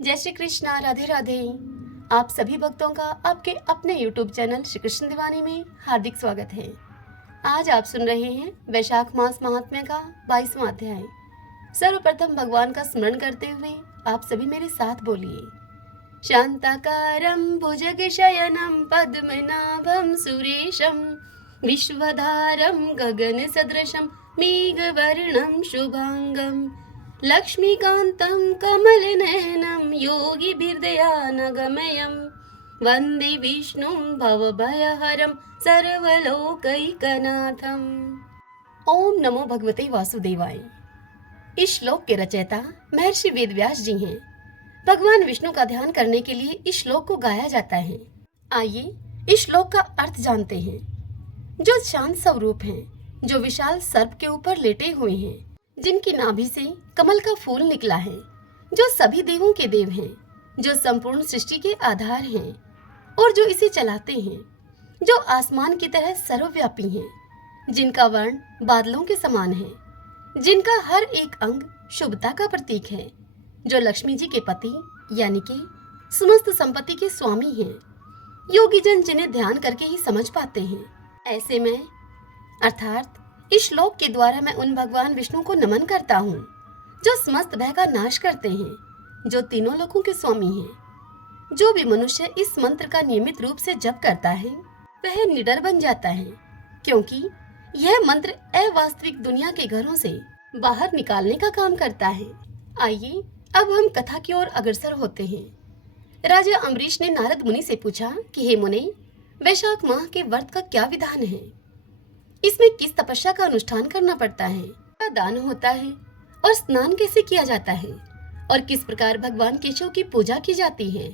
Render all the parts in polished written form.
जय श्री कृष्णा, राधे राधे। आप सभी भक्तों का आपके अपने YouTube चैनल श्री कृष्ण दीवानी में हार्दिक स्वागत है। आज आप सुन रहे हैं वैशाख मास महात्म्य का 22वां अध्याय। सर्वप्रथम भगवान का स्मरण करते हुए आप सभी मेरे साथ बोलिए। शांताकारं भुजगशयनं पद्मनाभं सुरेशं विश्वधारं गगनसदृशं मेघवर्णं शुभांगं लक्ष्मीकान्तं कमलनयनं योगिभिर्दयानगमयं वन्दे विष्णुं भवभयहरं सर्वलोकैकनाथम्। ओम नमो भगवते वासुदेवाय। इस श्लोक के रचयिता महर्षि वेदव्यास जी हैं। भगवान विष्णु का ध्यान करने के लिए इस श्लोक को गाया जाता है। आइए इस श्लोक का अर्थ जानते हैं। जो शांत स्वरूप हैं, जो विशाल सर्प के ऊपर लेटे हुए हैं, जिनकी नाभि से कमल का फूल निकला है, जो सभी देवों के देव हैं, जो संपूर्ण सृष्टि के आधार हैं और जो इसे चलाते हैं, जो आसमान की तरह सर्वव्यापी हैं, जिनका वर्ण बादलों के समान है, जिनका हर एक अंग शुभता का प्रतीक है, जो लक्ष्मी जी के पति यानी कि समस्त संपत्ति के स्वामी हैं, योगी जन जिन्हें ध्यान करके ही समझ पाते हैं। ऐसे में अर्थात इस श्लोक के द्वारा मैं उन भगवान विष्णु को नमन करता हूँ जो समस्त भय का नाश करते हैं, जो तीनों लोकों के स्वामी हैं। जो भी मनुष्य इस मंत्र का नियमित रूप से जप करता है वह निडर बन जाता है, क्योंकि यह मंत्र अवास्तविक दुनिया के घरों से बाहर निकालने का काम करता है। आइए अब हम कथा की ओर अग्रसर होते हैं। राजा अम्बरीश ने नारद मुनि से पूछा कि हे मुनि, वैशाख माह के व्रत का क्या विधान है? इसमें किस तपस्या का अनुष्ठान करना पड़ता है, क्या दान होता है और स्नान कैसे किया जाता है और किस प्रकार भगवान केशव की पूजा की जाती है?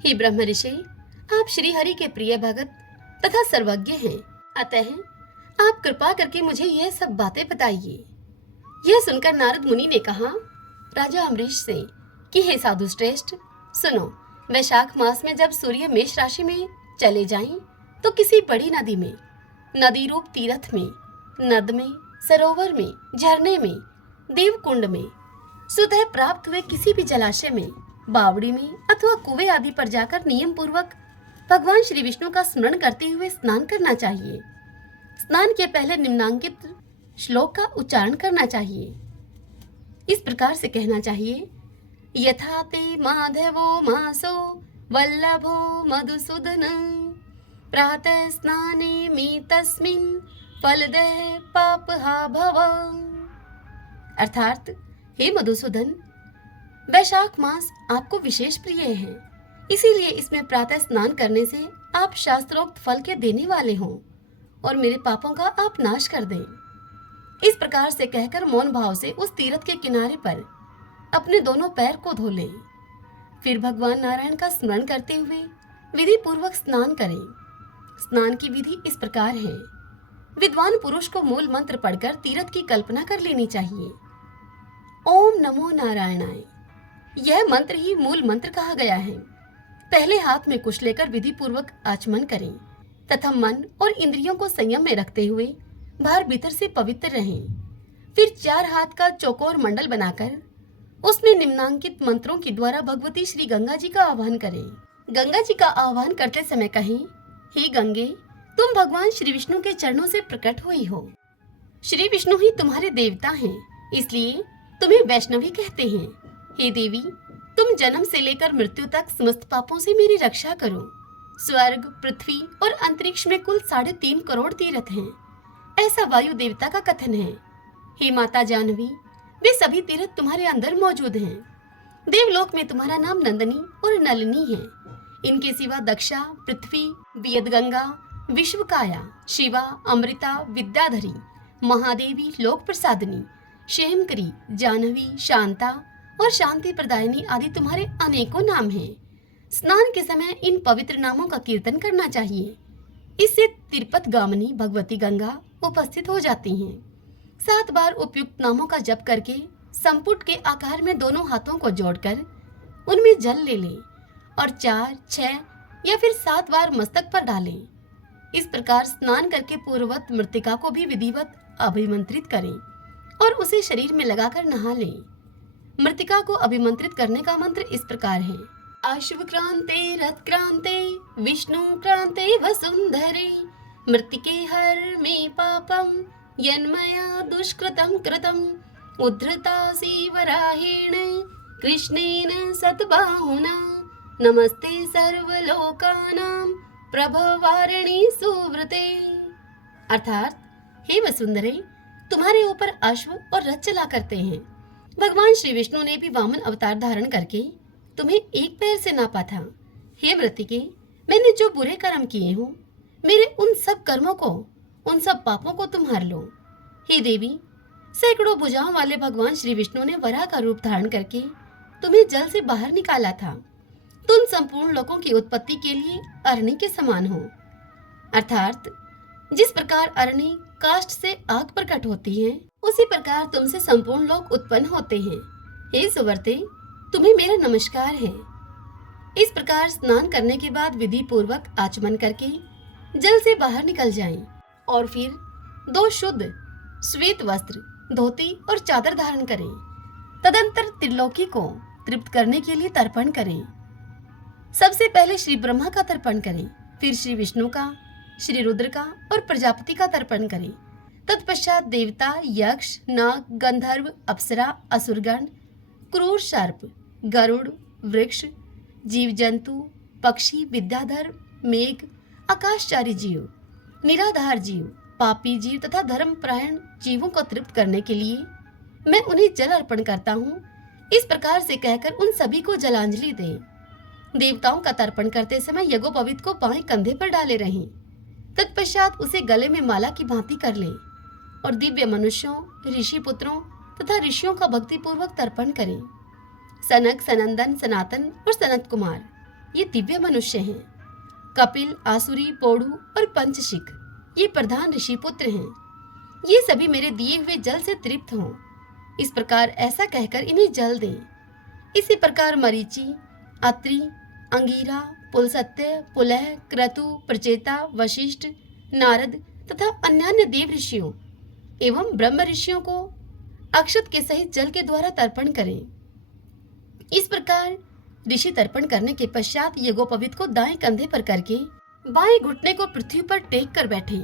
हे ब्रह्म ऋषि, आप श्री हरि के प्रिय भगत तथा सर्वज्ञ हैं, अतः आप कृपा करके मुझे यह सब बातें बताइए। यह सुनकर नारद मुनि ने कहा राजा अम्बरीश से कि हे साधु श्रेष्ठ, सुनो, वैशाख मास में जब सूर्य मेष राशि में चले जाएं तो किसी बड़ी नदी में, नदी रूप तीर्थ में, नद में, सरोवर में, झरने में, देवकुंड में, स्वतः प्राप्त हुए किसी भी जलाशय में, बावड़ी में अथवा कुएं आदि पर जाकर नियम पूर्वक भगवान श्री विष्णु का स्मरण करते हुए स्नान करना चाहिए। स्नान के पहले निम्नांकित श्लोक का उच्चारण करना चाहिए। इस प्रकार से कहना चाहिए, यथा ते माधवो मासो वल्लभो मधुसूदन प्रातः स्नाने में तस्मिन् फलदः पापहा भव। अर्थात हे मधुसूदन, वैशाख मास आपको विशेष प्रिय है, इसीलिए इसमें प्रातः स्नान करने से आप शास्त्रोक्त फल के देने वाले हों और मेरे पापों का आप नाश कर दें। इस प्रकार से कहकर मौन भाव से उस तीर्थ के किनारे पर अपने दोनों पैर को धो लें। फिर भगवान नारायण का स्मरण करते हुए विधि पूर्वक स्नान करें। स्नान की विधि इस प्रकार है। विद्वान पुरुष को मूल मंत्र पढ़कर तीर्थ की कल्पना कर लेनी चाहिए। ओम नमो नारायणाय, यह मंत्र ही मूल मंत्र कहा गया है। पहले हाथ में कुश लेकर विधि पूर्वक आचमन करें तथा मन और इंद्रियों को संयम में रखते हुए बाहर भीतर से पवित्र रहें। फिर 4 हाथ का चौकोर मंडल बनाकर उसमें निम्नांकित मंत्रों के द्वारा भगवती श्री गंगा जी का आह्वान करें। गंगा जी का आह्वान करते समय कहें, हे गंगे, तुम भगवान श्री विष्णु के चरणों से प्रकट हुई हो। श्री विष्णु ही तुम्हारे देवता हैं, इसलिए तुम्हें वैष्णवी कहते हैं। हे देवी, तुम जन्म से लेकर मृत्यु तक समस्त पापों से मेरी रक्षा करो। स्वर्ग, पृथ्वी और अंतरिक्ष में कुल 3.5 करोड़ तीर्थ हैं, ऐसा वायु देवता का कथन है। हे माता जानवी, वे सभी तीर्थ तुम्हारे अंदर मौजूद हैं। देवलोक में तुम्हारा नाम नंदनी और नलिनी है। इनके सिवा दक्षा, पृथ्वी, वियदगंगा, विश्वकाया, शिवा, अमृता, विद्याधरी, महादेवी, लोक प्रसादिनी, क्षेमकरी, जानवी, शांता और शांति प्रदायिनी आदि तुम्हारे अनेकों नाम हैं। स्नान के समय इन पवित्र नामों का कीर्तन करना चाहिए। इससे तिरुपत गामिनी भगवती गंगा उपस्थित हो जाती हैं। 7 बार उपयुक्त नामों का जप करके संपुट के आकार में दोनों हाथों को जोड़कर उनमें जल ले लें और 4, 6 या फिर 7 बार मस्तक पर डालें। इस प्रकार स्नान करके पूर्ववत मृतिका को भी विधिवत अभिमंत्रित करें और उसे शरीर में लगाकर नहा लें। मृतिका को अभिमंत्रित करने का मंत्र इस प्रकार है। अश्व क्रांते रथ क्रांते विष्णु क्रांते वसुंधरे मृतिके हर मे पापम यन्मया दुष्कृतं कृतम् उद्धृतासि वराहेण कृष्णेन सतबाहुना नमस्ते सर्वलोकानां प्रभवारिणी सुव्रते। अर्थात हे वसुंधरे, तुम्हारे ऊपर अश्व और रथ चला करते हैं। भगवान श्री विष्णु ने भी वामन अवतार धारण करके तुम्हें एक पैर से नापा था। हे मृतिके, मैंने जो बुरे कर्म किए हों, मेरे उन सब कर्मों को, उन सब पापों को तुम हर लो। हे देवी, सैकड़ों भुजाओं वाले भगवान श्री विष्णु ने वराह का रूप धारण करके तुम्हें जल से बाहर निकाला था। तुम संपूर्ण लोकों की उत्पत्ति के लिए अरणी के समान हो। अर्थात जिस प्रकार अरणी काष्ठ से आग प्रकट होती है, उसी प्रकार तुमसे संपूर्ण लोक उत्पन्न होते हैं। हे सुवर्ते, तुम्हें मेरा नमस्कार है। इस प्रकार स्नान करने के बाद विधि पूर्वक आचमन करके जल से बाहर निकल जाएं और फिर 2 शुद्ध श्वेत वस्त्र, धोती और चादर धारण करें। तदंतर त्रिलोकी को तृप्त करने के लिए तर्पण करें। सबसे पहले श्री ब्रह्मा का तर्पण करें, फिर श्री विष्णु का, श्री रुद्र का और प्रजापति का तर्पण करें। तत्पश्चात देवता, यक्ष, नाग, गंधर्व, अप्सरा, असुरगण, क्रूर सर्प, गरुड़, वृक्ष, जीव जंतु, पक्षी, विद्याधर, मेघ, आकाशचारी जीव, निराधार जीव, पापी जीव तथा धर्मपरायण जीवों को तृप्त करने के लिए मैं उन्हें जल अर्पण करता हूँ। इस प्रकार से कहकर उन सभी को जलांजलि दें। देवताओं का तर्पण करते समय यज्ञोपवीत को बाएं कंधे पर डाले रहें। तत्पश्चात उसे गले में माला की भांति कर लें और दिव्य मनुष्यों, ऋषि पुत्रों तथा ऋषियों का भक्ति पूर्वक तर्पण करें। सनक, सनंदन, सनातन और सनत कुमार ये दिव्य मनुष्य हैं। कपिल, आसुरी, पौड़ू और पंचशिख ये प्रधान ऋषि पुत्र हैं। ये सभी मेरे दिए हुए जल से तृप्त हों। इस प्रकार ऐसा कहकर इन्हें जल दें। इसी प्रकार मरीचि, अत्रि, अंगीरा, पुलसत्य, पुलह, क्रतु, प्रचेता, वशिष्ठ, नारद तथा अन्यान्य देव ऋषियों एवं ब्रह्म ऋषियों को अक्षत के सहित जल के द्वारा तर्पण करें। इस प्रकार ऋषि तर्पण करने के पश्चात यज्ञोपवीत को दाएं कंधे पर करके बाएं घुटने को पृथ्वी पर टेक कर बैठे।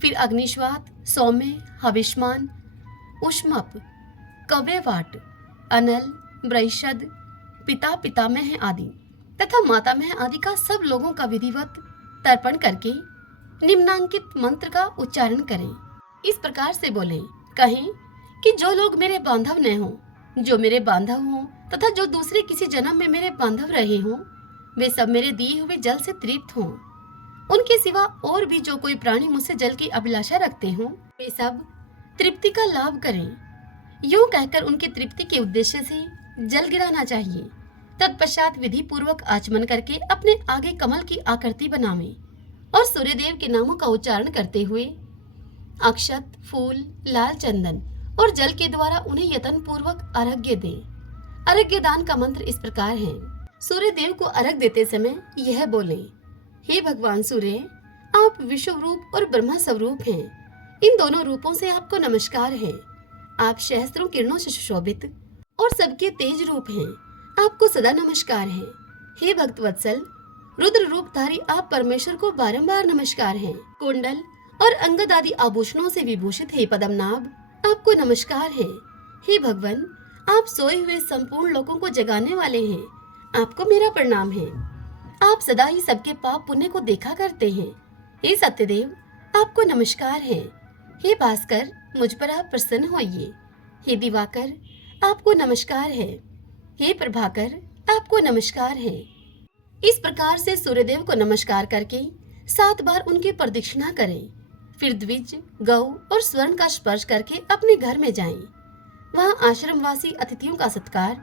फिर अग्निश्वात, सौम्य, हविष्मान, उष्मप, कव्यवाट, अनल, ब्रैषद, पिता, पितामह आदि तथा मातामह आदि का सब लोगों का विधिवत तर्पण करके निम्नांकित मंत्र का उच्चारण करें। इस प्रकार से बोले, कहें कि जो लोग मेरे बांधव न हों, जो मेरे बांधव हों तथा जो दूसरे किसी जन्म में मेरे बांधव रहे हों, वे सब मेरे दिए हुए जल से तृप्त हों। उनके सिवा और भी जो कोई प्राणी मुझसे जल की अभिलाषा रखते हों, वे सब तृप्ति का लाभ करें। यूं कहकर उनके तृप्ति के उद्देश्य से जल गिराना चाहिए। तत्पश्चात विधि पूर्वक आचमन करके अपने आगे कमल की आकृति बनावें और सूर्यदेव के नामों का उच्चारण करते हुए अक्षत, फूल, लाल चंदन और जल के द्वारा उन्हें यत्न पूर्वक अर्घ्य दें। अर्घ्य दान का मंत्र इस प्रकार है। सूर्यदेव को अर्घ्य देते समय यह बोले, हे भगवान सूर्य, आप विश्व रूप और ब्रह्मा स्वरूप हैं। इन दोनों रूपों से आपको नमस्कार है। आप सहस्त्रों किरणों से सुशोभित और सबके तेज रूप हैं। आपको सदा नमस्कार है। हे भक्त वत्सल, रुद्र रूपधारी आप परमेश्वर को बारंबार नमस्कार है। कुंडल और अंगद आदि आभूषणों से विभूषित हे पद्मनाभ, आपको नमस्कार है। हे भगवान, आप सोए हुए संपूर्ण लोगों को जगाने वाले हैं। आपको मेरा प्रणाम है। आप सदा ही सबके पाप पुण्य को देखा करते हैं। हे सत्यदेव, आपको नमस्कार है। हे भास्कर, मुझ पर आप प्रसन्न होइए। हे दिवाकर, आपको नमस्कार है। हे प्रभाकर, आपको नमस्कार है। इस प्रकार से सूर्यदेव को नमस्कार करके 7 बार उनकी प्रदक्षिणा करें। फिर द्विज, गौ और स्वर्ण का स्पर्श करके अपने घर में जाएं। वहां आश्रमवासी अतिथियों का सत्कार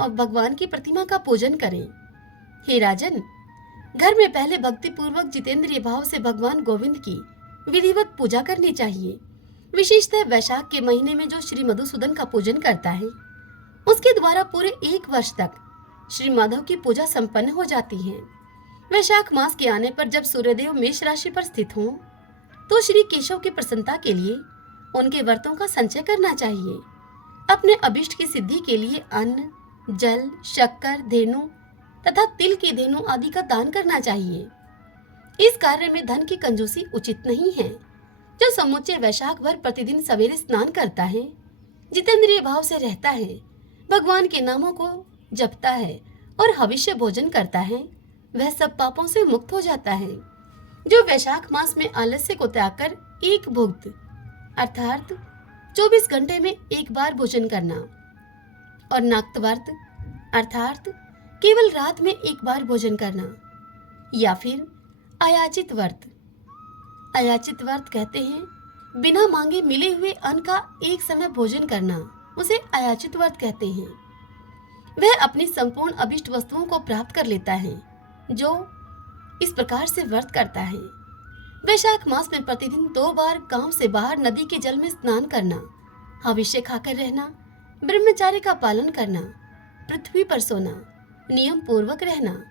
और भगवान की प्रतिमा का पूजन करें। हे राजन, घर में पहले भक्ति पूर्वक जितेंद्रिय भाव से भगवान गोविंद की विधिवत पूजा करनी चाहिए। विशेषतः वैशाख के महीने में जो श्री मधुसूदन का पूजन करता है, उसके द्वारा पूरे 1 वर्ष तक श्री माधव की पूजा संपन्न हो जाती है। वैशाख मास के आने पर जब सूर्यदेव मेष राशि पर स्थित हों, तो श्री केशव की प्रसन्नता के लिए उनके व्रतों का संचय करना चाहिए। अपने अभिष्ट की सिद्धि के लिए अन्न, जल, शक्कर, धेनु तथा तिल की धेनु आदि का दान करना चाहिए। इस कार्य में धन की कंजूसी उचित नहीं है। जो समुच्चय वैशाख भर प्रतिदिन सवेरे स्नान करता है, जितेंद्रिय भाव से रहता है, भगवान के नामों को जपता है और हविष्य भोजन करता है, वह सब पापों से मुक्त हो जाता है। जो वैशाख मास में आलस्य को त्याग कर एक भुक्त अर्थात 24 घंटे में एक बार भोजन करना और नाक्त व्रत अर्थात केवल रात में एक बार भोजन करना या फिर अयाचित व्रत कहते हैं बिना मांगे मिले हुए अन्न का एक समय भोजन करना, उसे अयाचित व्रत कहते हैं। वह अपनी संपूर्ण अभिष्ट वस्तुओं को प्राप्त कर लेता है जो इस प्रकार से व्रत करता है। वैशाख मास में प्रतिदिन 2 बार गांव से बाहर नदी के जल में स्नान करना, हविष्य खाकर रहना, ब्रह्मचार्य का पालन करना, पृथ्वी पर सोना, नियम पूर्वक रहना,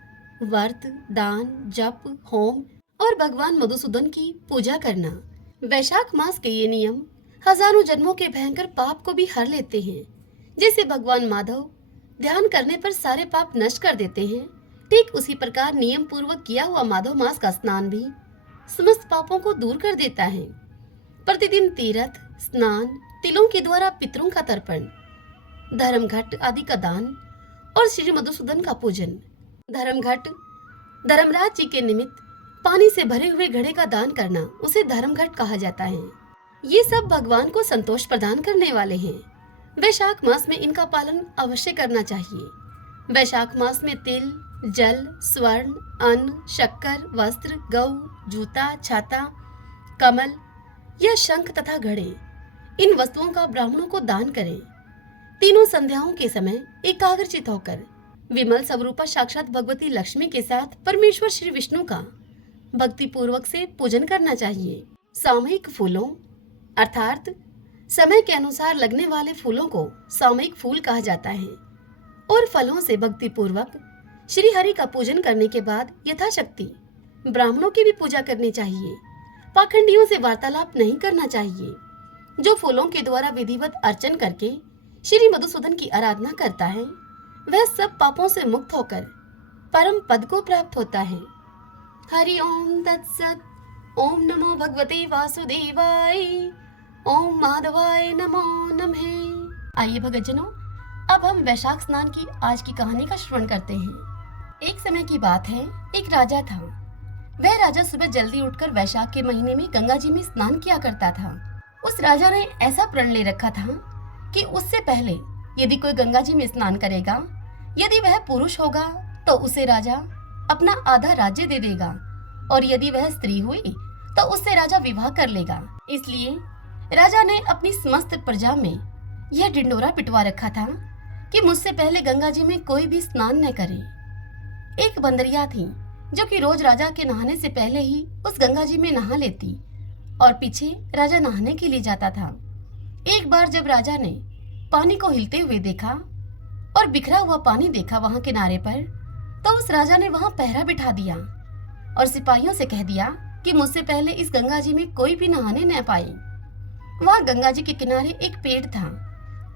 व्रत, दान, जप, होम और भगवान मधुसूदन की पूजा करना। वैशाख मास के ये नियम हजारों जन्मों के भयंकर पाप को भी हर लेते हैं। जैसे भगवान माधव ध्यान करने पर सारे पाप नष्ट कर देते हैं, ठीक उसी प्रकार नियम पूर्वक किया हुआ माधव मास का स्नान भी समस्त पापों को दूर कर देता है। प्रतिदिन तीर्थ स्नान, तिलों के द्वारा पितरों का तर्पण, धर्मघट आदि का दान और श्री मधुसूदन का पूजन। धर्मघट धर्मराज जी के निमित्त पानी से भरे हुए घड़े का दान करना, उसे धर्मघट कहा जाता है। ये सब भगवान को संतोष प्रदान करने वाले हैं। वैशाख मास में इनका पालन अवश्य करना चाहिए। वैशाख मास में तिल, जल, स्वर्ण, अन्न, शक्कर, वस्त्र, गौ, जूता, छाता, कमल या शंख तथा घड़े, इन वस्तुओं का ब्राह्मणों को दान करें। तीनों संध्याओं के समय एकाग्रचित होकर विमल स्वरूपा साक्षात भगवती लक्ष्मी के साथ परमेश्वर श्री विष्णु का भक्ति पूर्वक से पूजन करना चाहिए। सामयिक फूलों अर्थात समय के अनुसार लगने वाले फूलों को सामयिक फूल कहा जाता है और फलों से भक्ति पूर्वक श्री हरि का पूजन करने के बाद यथाशक्ति ब्राह्मणों की भी पूजा करनी चाहिए। पाखंडियों से वार्तालाप नहीं करना चाहिए। जो फूलों के द्वारा विधिवत अर्चन करके श्री मधुसूदन की आराधना करता है, वह सब पापों से मुक्त होकर परम पद को प्राप्त होता है। हरि ओम तत्सत। ओम नमो भगवते वासुदेवाय। ओम माधवाय नमो नमः। आइए भक्तजनों, अब हम वैशाख स्नान की आज की कहानी का श्रवण करते हैं। एक समय की बात है, एक राजा था। वह राजा सुबह जल्दी उठकर वैशाख के महीने में गंगा जी में स्नान किया करता था। उस राजा ने ऐसा प्रण ले रखा था कि उससे पहले यदि कोई गंगा जी में स्नान करेगा, यदि वह पुरुष होगा तो उसे राजा अपना आधा राज्य दे देगा और यदि वह स्त्री हुई तो उससे राजा विवाह कर लेगा। इसलिए राजा ने अपनी समस्त प्रजा में यह ढिंढोरा पिटवा रखा था कि मुझसे पहले गंगा जी में कोई भी स्नान न करे। एक बंदरिया थी जो कि रोज राजा के नहाने से पहले ही उस गंगा जी में नहा लेती और पीछे राजा नहाने के लिए जाता था। एक बार जब राजा ने पानी को हिलते हुए देखा और बिखरा हुआ पानी देखा वहां किनारे पर, तो उस राजा ने वहां पहरा बिठा दिया और सिपाहियों से कह दिया कि मुझसे पहले इस गंगा जी में कोई भी नहाने न पाए। वहां गंगा जी के किनारे एक पेड़ था।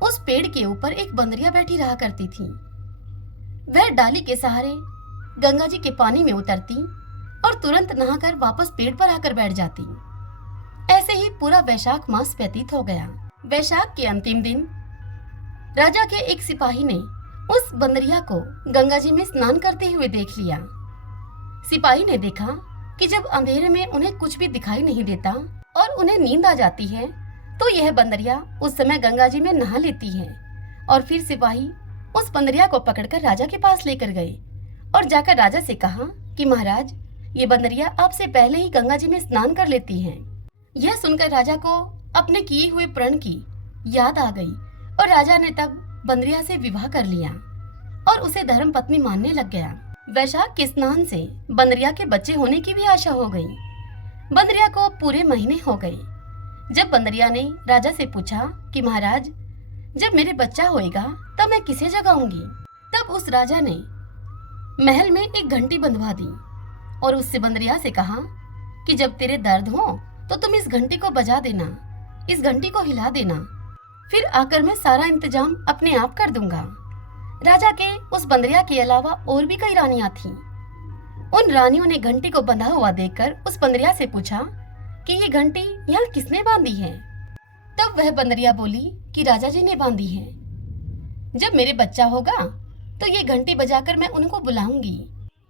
उस पेड़ के ऊपर एक बंदरिया बैठी रहा करती थी। वह डाली के सहारे गंगा जी के पानी में उतरती और तुरंत नहाकर वापस पेड़ पर आकर बैठ जाती। ऐसे ही पूरा वैशाख मास व्यतीत हो गया। वैशाख के अंतिम दिन राजा के एक सिपाही ने उस बंदरिया को गंगा जी में स्नान करते हुए देख लिया। सिपाही ने देखा कि जब अंधेरे में उन्हें कुछ भी दिखाई नहीं देता और उन्हें नींद आ जाती है, तो यह बंदरिया उस समय गंगा जी में नहा लेती है। और फिर सिपाही उस बंदरिया को पकड़कर राजा के पास लेकर गए और जाकर राजा से कहा कि महाराज, ये बंदरिया आपसे पहले ही गंगा जी में स्नान कर लेती है। यह सुनकर राजा को अपने किए हुए प्रण की याद आ गई और राजा ने तब बंदरिया से विवाह कर लिया और उसे धर्म पत्नी मानने लग गया। वैशाख के स्नान से बंदरिया के बच्चे होने की भी आशा हो गई। बंदरिया को पूरे महीने हो गए। जब बंदरिया ने राजा से पूछा कि महाराज, जब मेरे बच्चा होएगा तब मैं किसे जगाऊंगी, तब उस राजा ने महल में एक घंटी बंधवा दी और उससे बंदरिया से कहा कि जब तेरे दर्द हो तो तुम इस घंटी को बजा देना, इस घंटी को हिला देना। फिर आकर मैं सारा इंतजाम अपने आप कर दूंगा। राजा के उस बंदरिया के अलावा और भी कई रानियां थीं। उन रानियों ने घंटी को बंधा हुआ देखकर उस बंदरिया से पूछा कि ये घंटी यहाँ किसने बांधी है। तब वह बंदरिया बोली कि राजा जी ने बांधी है। जब मेरे बच्चा होगा तो ये घंटी बजाकर मैं उनको बुलाऊंगी।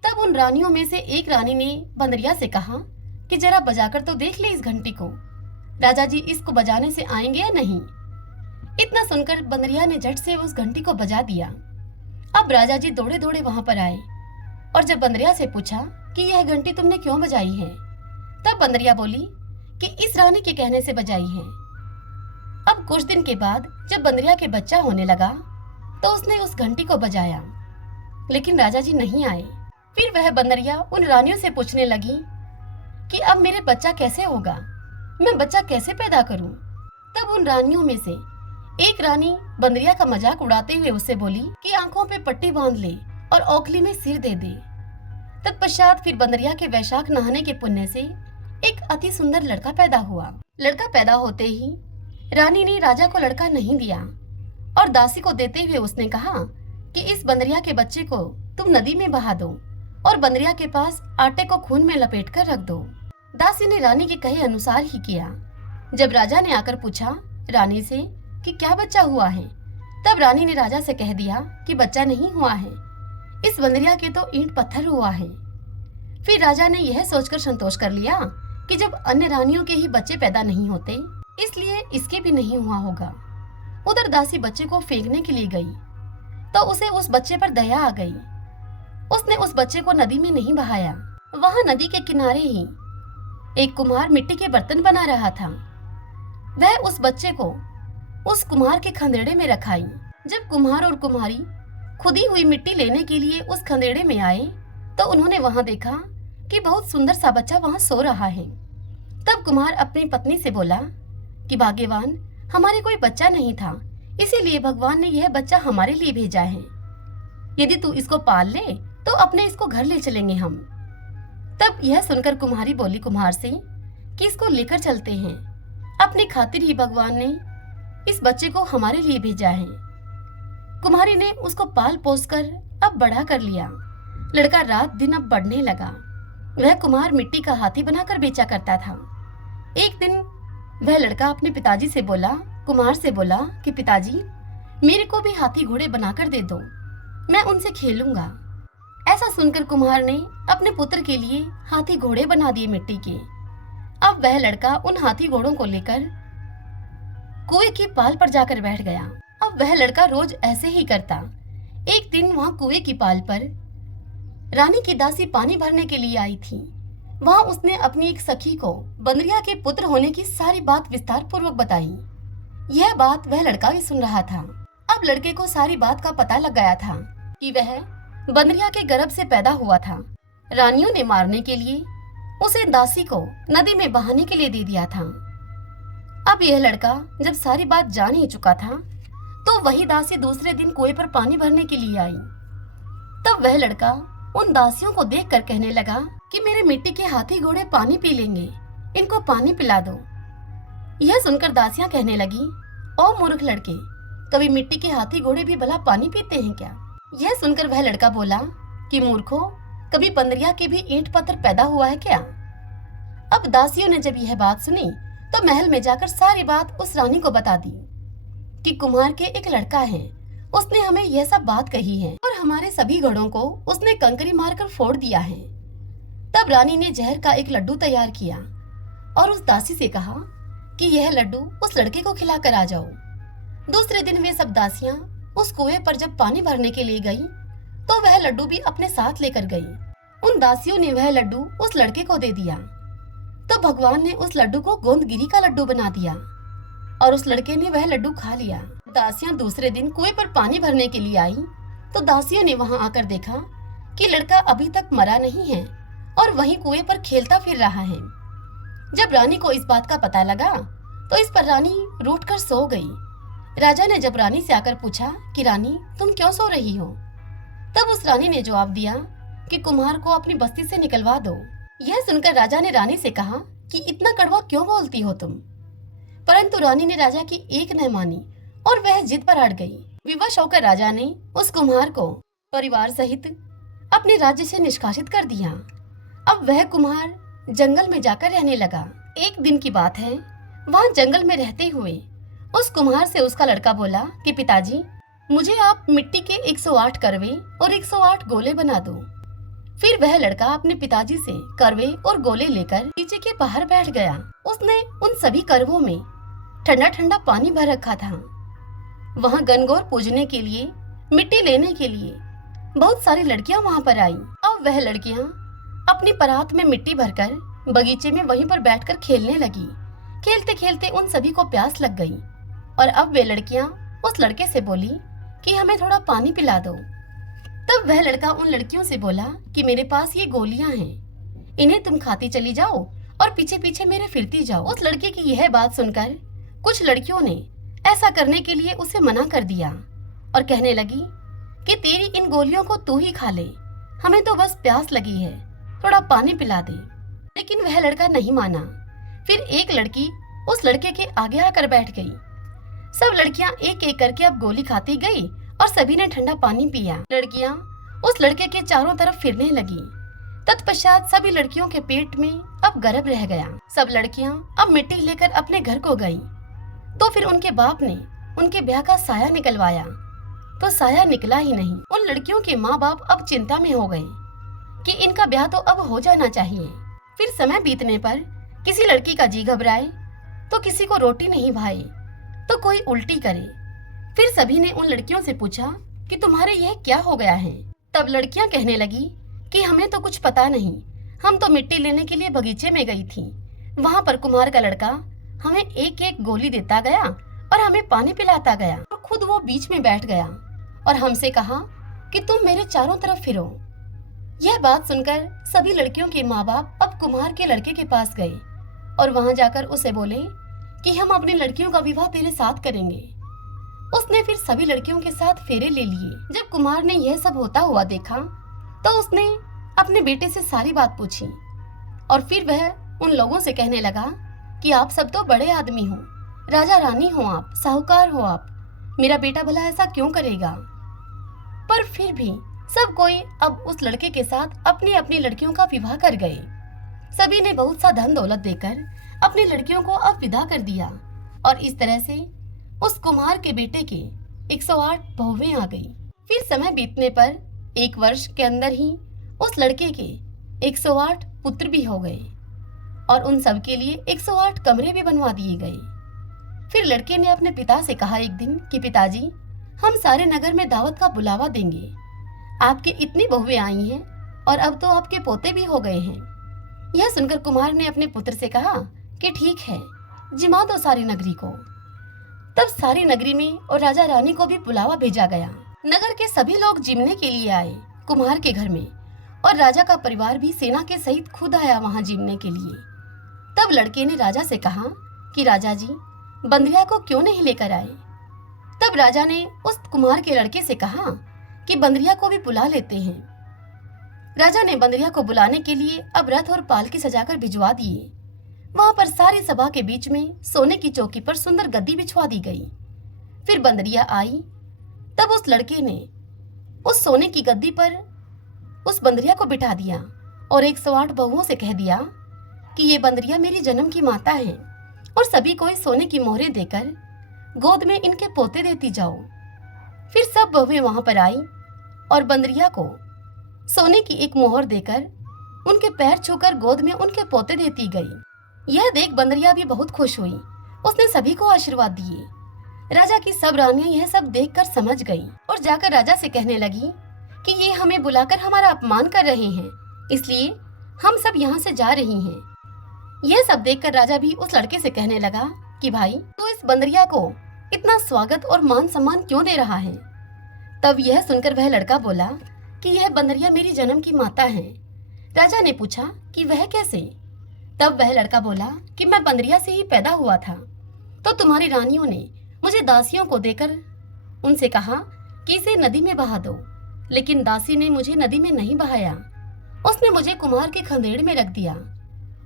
तब उन रानियों में से एक रानी ने बंदरिया से कहा कि जरा बजाकर तो देख ले इस घंटी को, राजा जी इसको बजाने से आएंगे या नहीं। इतना सुनकर बंदरिया ने झट से उस घंटी को बजा दिया। अब राजा जी दौड़े दौड़े वहां पर आए और जब बंदरिया से पूछा कि यह घंटी तुमने क्यों बजाई है, तब बंदरिया बोली कि इस रानी के कहने से बजाई है। अब कुछ दिन के बाद जब बंदरिया के बच्चा होने लगा तो उसने उस घंटी को बजाया, लेकिन राजा जी नहीं आए। फिर वह बंदरिया उन रानियों से पूछने लगी कि अब मेरे बच्चा कैसे होगा, मैं बच्चा कैसे पैदा करूं। तब उन रानियों में से एक रानी बंदरिया का मजाक उड़ाते हुए उससे बोली कि आंखों पे पट्टी बांध ले और ओखली में सिर दे दे। तत्पश्चात फिर बंदरिया के वैशाख नहाने के पुण्य से एक अति सुंदर लड़का पैदा हुआ। लड़का पैदा होते ही रानी ने राजा को लड़का नहीं दिया और दासी को देते हुए उसने कहा कि इस बंदरिया के बच्चे को तुम नदी में बहा दो और बंदरिया के पास आटे को खून में लपेट कर रख दो। दासी ने रानी के कहे अनुसार ही किया। जब राजा ने आकर पूछा रानी से कि क्या बच्चा हुआ है, तब रानी ने राजा से कह दिया कि बच्चा नहीं हुआ है, इस बंदरिया के तो ईंट पत्थर हुआ है। फिर राजा ने यह सोचकर संतोष कर लिया कि जब अन्य रानियों के ही बच्चे पैदा नहीं होते, इसलिए इसके भी नहीं हुआ होगा। उधर दासी बच्चे को फेंकने के लिए गई तो उसे उस बच्चे पर दया आ गई। उसने उस बच्चे को नदी में नहीं बहाया। वहां नदी के किनारे ही एक कुम्हार मिट्टी के बर्तन बना रहा था। वह उस बच्चे को उस कुम्हार के खंदेड़े में रखाई। जब कुम्हार और कुम्हारी खुदी हुई मिट्टी लेने के लिए उस खंदेड़े में आए तो उन्होंने वहां देखा कि बहुत सुंदर सा बच्चा वहां सो रहा है। तब कुम्हार अपनी पत्नी से बोला कि भाग्यवान, हमारे कोई बच्चा नहीं था, इसीलिए भगवान ने यह बच्चा हमारे लिए भेजा है। यदि तू इसको पाल ले तो अपने इसको घर ले चलेंगे हम। तब यह सुनकर कुम्हारी बोली कुम्हार से कि इसको लेकर चलते हैं, अपनी खातिर ही भगवान ने इस बच्चे को हमारे लिए भेजा है। कुम्हारी ने उसको पाल पोस कर अब बड़ा कर लिया। लड़का रात दिन अब बढ़ने लगा। वह कुम्हार मिट्टी का हाथी बनाकर बेचा करता था। एक दिन वह लड़का अपने पिताजी से बोला, कुम्हार से बोला कि पिताजी, मेरे को भी हाथी घोड़े बनाकर दे दो, मैं उनसे खेलूंगा। ऐसा सुनकर कुम्हार ने अपने पुत्र के लिए हाथी घोड़े बना दिए मिट्टी के। अब वह लड़का उन हाथी घोड़ों को लेकर कुएं की पाल पर जाकर बैठ गया। अब वह लड़का रोज ऐसे ही करता। एक दिन वहां कुएं की पाल पर रानी की दासी पानी भरने के लिए आई थी। वहां उसने अपनी एक सखी को बंदरिया के पुत्र होने की सारी बात विस्तार पूर्वक बताई। यह बात वह लड़का भी सुन रहा था। अब लड़के को सारी बात का पता लग गया था कि वह बंदरिया के गर्भ से पैदा हुआ था। रानियों ने मारने के लिए उसे दासी को नदी में बहाने के लिए दे दिया था। अब यह लड़का जब सारी बात जान ही चुका था तो वही दासी दूसरे दिन कुएं पर पानी भरने के लिए आई। तब वह लड़का उन दासियों को देखकर कहने लगा कि मेरे मिट्टी के हाथी घोड़े पानी पी लेंगे, इनको पानी पिला दो। यह सुनकर दासियां कहने लगी, ओ मूर्ख लड़के, कभी मिट्टी के हाथी घोड़े भी भला पानी पीते हैं क्या? यह सुनकर वह लड़का बोला कि मूर्खों, कभी बंदरिया के भी ईंट पत्थर पैदा हुआ है क्या? अब दासियों ने जब यह बात सुनी तो महल में जाकर सारी बात उस रानी को बता दी कि कुम्हार के एक लड़का है, उसने हमें यह सब बात कही है और हमारे सभी घड़ों को उसने कंकरी मारकर फोड़ दिया है। तब रानी ने जहर का एक लड्डू तैयार किया और उस दासी से कहा कि यह लड्डू उस लड़के को खिलाकर आ जाओ। दूसरे दिन वे सब दासियां उस कुएं पर जब पानी भरने के लिए गई तो वह लड्डू भी अपने साथ लेकर गई। उन दासियों ने वह लड्डू उस लड़के को दे दिया तो भगवान ने उस लड्डू को गोंदगिरी का लड्डू बना दिया और उस लड़के ने वह लड्डू खा लिया। दासियां दूसरे दिन कुएं पर पानी भरने के लिए आई तो दासियों ने वहां आकर देखा कि लड़का अभी तक मरा नहीं है और वहीं कुएं पर खेलता फिर रहा है। जब रानी को इस बात का पता लगा तो इस पर रानी रूठ कर सो गई। राजा ने जब रानी से आकर पूछा कि रानी, तुम क्यों सो रही हो, तब उस रानी ने जवाब दिया कि कुम्हार को अपनी बस्ती से निकलवा दो। यह सुनकर राजा ने रानी से कहा कि इतना कड़वा क्यों बोलती हो तुम? परंतु रानी ने राजा की एक न मानी और वह जिद पर अड़ गई। विवश होकर राजा ने उस कुम्हार को परिवार सहित अपने राज्य से निष्कासित कर दिया। अब वह कुम्हार जंगल में जाकर रहने लगा। एक दिन की बात है, वहाँ जंगल में रहते हुए उस कुम्हार से उसका लड़का बोला कि पिताजी, मुझे आप मिट्टी के 108 करवे और 108 गोले बना दो। फिर वह लड़का अपने पिताजी से करवे और गोले लेकर नीचे के बाहर बैठ गया। उसने उन सभी करवों में ठंडा ठंडा पानी भर रखा था। वहाँ गनगौर पूजने के लिए, मिट्टी लेने के लिए बहुत सारी लड़कियां वहाँ पर आई। अब वह लड़कियां अपनी परात में मिट्टी भरकर बगीचे में वहीं पर बैठकर खेलने लगी। खेलते खेलते उन सभी को प्यास लग गई और अब वे लड़कियां उस लड़के से बोली कि हमें थोड़ा पानी पिला दो। तब वह लड़का उन लड़कियों से बोला कि मेरे पास ये गोलियां हैं, इन्हें तुम खाती चली जाओ और पीछे पीछे मेरे फिरती जाओ। उस लड़के की यह बात सुनकर कुछ लड़कियों ने ऐसा करने के लिए उसे मना कर दिया और कहने लगी कि तेरी इन गोलियों को तू ही खा ले, हमें तो बस प्यास लगी है, थोड़ा पानी पिला दे। लेकिन वह लड़का नहीं माना। फिर एक लड़की उस लड़के के आगे आकर बैठ गई। सब लड़कियां एक एक करके अब गोली खाती गई और सभी ने ठंडा पानी पिया। लड़कियां उस लड़के के चारों तरफ फिरने लगी। तत्पश्चात सभी लड़कियों के पेट में अब गर्भ रह गया। सब लड़कियां अब मिट्टी लेकर अपने घर को गई। तो फिर उनके बाप ने उनके ब्याह का साया निकलवाया, तो साया निकला ही नहीं। उन लड़कियों के माँ बाप अब चिंता में हो गए कि इनका ब्याह तो अब हो जाना चाहिए। फिर समय बीतने पर किसी लड़की का जी घबराए तो किसी को रोटी नहीं भाए तो कोई उल्टी करे। फिर सभी ने उन लड़कियों से पूछा कि तुम्हारे यह क्या हो गया है। तब लड़कियां कहने लगी कि हमें तो कुछ पता नहीं, हम तो मिट्टी लेने के लिए बगीचे में गई थी। वहाँ पर कुम्हार का लड़का हमें एक एक गोली देता गया और हमें पानी पिलाता गया और खुद वो बीच में बैठ गया और हमसे कहा कि तुम मेरे चारों तरफ फिरो। यह बात सुनकर सभी लड़कियों के माँ बाप अब कुम्हार के लड़के के पास गए और वहाँ जाकर उसे बोले कि हम अपनी लड़कियों का विवाह तेरे साथ करेंगे। उसने फिर सभी लड़कियों के साथ फेरे ले लिए। जब कुम्हार ने यह सब होता हुआ देखा तो उसने अपने बेटे से सारी बात पूछी और फिर वह उन लोगों से कहने लगा कि आप सब तो बड़े आदमी हो, राजा रानी हो, आप साहूकार हो, आप मेरा बेटा भला ऐसा क्यों करेगा। पर फिर भी सब कोई अब उस लड़के के साथ अपनी अपनी लड़कियों का विवाह कर गए। सभी ने बहुत सा धन दौलत देकर अपनी लड़कियों को अब विदा कर दिया और इस तरह से उस कुम्हार के बेटे के 108 बहुएं आ गई। फिर समय बीतने पर 1 वर्ष के अंदर ही उस लड़के के 108 पुत्र भी हो गए और उन सब के लिए 108 कमरे भी बनवा दिए गए। फिर लड़के ने अपने पिता से कहा एक दिन कि पिताजी, हम सारे नगर में दावत का बुलावा देंगे। आपके इतनी बहुएं आई हैं और अब तो आपके पोते भी हो गए हैं। यह सुनकर कुम्हार ने अपने पुत्र से कहा कि ठीक है, जिमा दो सारी नगरी को। तब सारी नगरी में और राजा रानी को भी बुलावा भेजा गया। नगर के सभी लोग जिमने के लिए आए कुम्हार के घर में और राजा का परिवार भी सेना के सहित खुद आया वहां जिमने के लिए। तब लड़के ने राजा से कहा कि राजा जी, बंदरिया को क्यों नहीं लेकर आए। तब राजा ने उस कुम्हार के लड़के से कहा कि बंदरिया को भी बुला लेते हैं। राजा ने बंदरिया को बुलाने के लिए अब रथ और पालकी सजाकर भिजवा दिए। वहां पर सारी सभा के बीच में सोने की चौकी पर सुंदर गद्दी बिछवा दी गई। फिर बंदरिया आई। तब उस लड़के ने उस सोने की गद्दी पर उस बंदरिया को बिठा दिया और 108 बहुओं से कह दिया कि ये बंदरिया मेरी जन्म की माता है और सभी को इस सोने की मोहरें देकर गोद में इनके पोते देती जाओ। फिर सब बहुएं वहां पर आई और बंदरिया को सोने की एक मोहर देकर उनके पैर छूकर गोद में उनके पोते देती गई। यह देख बंदरिया भी बहुत खुश हुई। उसने सभी को आशीर्वाद दिए। राजा की सब रानियां यह सब देखकर समझ गईं और जाकर राजा से कहने लगी कि ये हमें बुलाकर हमारा अपमान कर रहे हैं, इसलिए हम सब यहाँ से जा रही हैं। यह सब देखकर राजा भी उस लड़के से कहने लगा कि भाई, तू इस बंदरिया को इतना स्वागत और मान सम्मान क्यों दे रहा है। तब यह सुनकर वह लड़का बोला कि यह बंदरिया मेरी जन्म की माता है। राजा ने पूछा कि वह कैसे। तब वह लड़का बोला कि मैं बंदरिया से ही पैदा हुआ था, तो तुम्हारी रानियों ने मुझे दासियों को देकर उनसे कहा कि इसे नदी में बहा दो, लेकिन दासी ने मुझे नदी में नहीं बहाया। उसने मुझे कुम्हार के खंदेड़ में रख दिया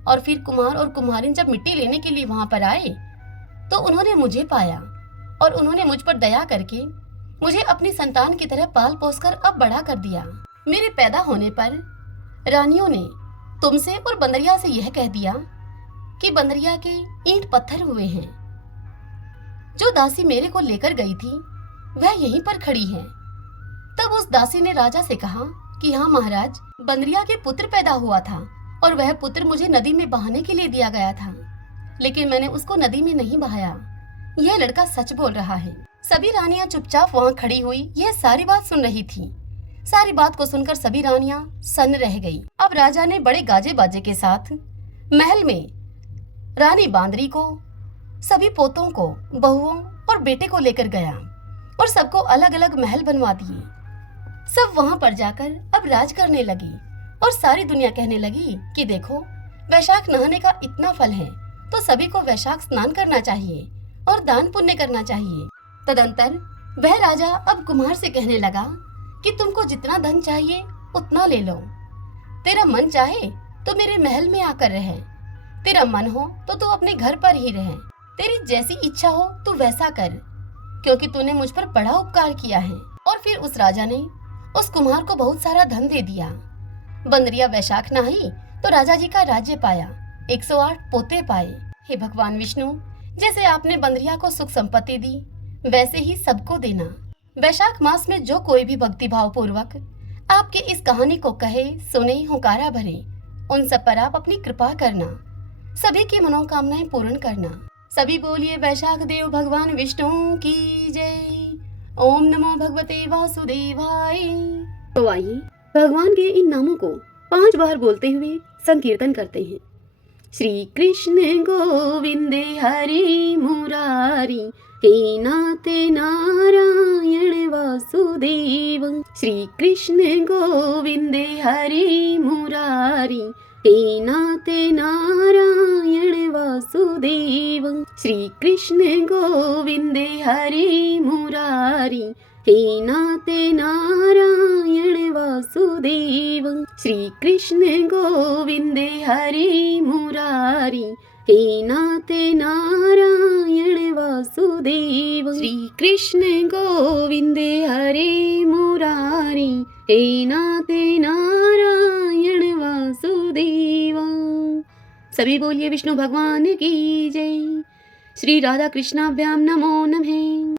और फिर कुम्हार और कुम्हारिन जब मिट्टी लेने के लिए वहां पर आए तो उन्होंने मुझे पाया और उन्होंने मुझ पर दया करके मुझे अपनी संतान की तरह पाल पोस कर अब बड़ा कर दिया। मेरे पैदा होने पर रानियों ने तुमसे और बंदरिया से यह कह दिया कि बंदरिया के ईंट पत्थर हुए हैं। जो दासी मेरे को लेकर गई थी वह यहीं पर खड़ी है। तब उस दासी ने राजा से कहा कि हाँ महाराज, बंदरिया के पुत्र पैदा हुआ था और वह पुत्र मुझे नदी में बहाने के लिए दिया गया था, लेकिन मैंने उसको नदी में नहीं बहाया। यह लड़का सच बोल रहा है। सभी रानियां चुपचाप वहां खड़ी हुई यह सारी बात सुन रही थी। सारी बात को सुनकर सभी रानियां सन्न रह गई। अब राजा ने बड़े गाजे बाजे के साथ महल में रानी बांदरी को, सभी पोतों को, बहुओं और बेटे को लेकर गया और सबको अलग अलग महल बनवा दिए। सब वहां पर जाकर अब राज करने लगी और सारी दुनिया कहने लगी कि देखो, वैशाख नहाने का इतना फल है तो सभी को वैशाख स्नान करना चाहिए और दान पुण्य करना चाहिए। तदंतर वह राजा अब कुम्हार से कहने लगा कि तुमको जितना धन चाहिए उतना ले लो। तेरा मन चाहे तो मेरे महल में आकर रहे, तेरा मन हो तो तू अपने घर पर ही रहे, तेरी जैसी इच्छा हो तू वैसा कर, क्योंकि तूने मुझ पर बड़ा उपकार किया है। और फिर उस राजा ने उस कुम्हार को बहुत सारा धन दे दिया। बंदरिया वैशाख नहाई तो राजा जी का राज्य पाया, 108 पोते पाए। हे भगवान विष्णु, जैसे आपने बंदरिया को सुख संपत्ति दी वैसे ही सबको देना। वैशाख मास में जो कोई भी भक्ति भाव पूर्वक आपके इस कहानी को कहे, सुने, हुंकारा भरे, उन सब पर आप अपनी कृपा करना, सभी की मनोकामनाएं पूर्ण करना। सभी बोलिए वैशाख देव भगवान विष्णु की जय। ओम नमो भगवते वासुदेवाय। तो आइए भगवान के इन नामों को 5 बार बोलते हुए संकीर्तन करते हैं। श्री कृष्ण गोविंद हरि मुरारी, हे नाथ नारायण वासुदेव। श्री कृष्ण गोविंद हरि मुरारी, हे नाथ नारायण वासुदेव। श्री कृष्ण गोविंद हरि मुरारी, हे नाथ नारायण वासुदेव। श्री कृष्ण गोविंद हरि मुरारी, हे नाथ नारायण वासुदेव। श्री कृष्ण गोविंद हरे मुरारी, हे नाथ नारायण वासुदेव। सभी बोलिए विष्णु भगवान की जय। श्री राधा कृष्णाभ्याम नमो नमः।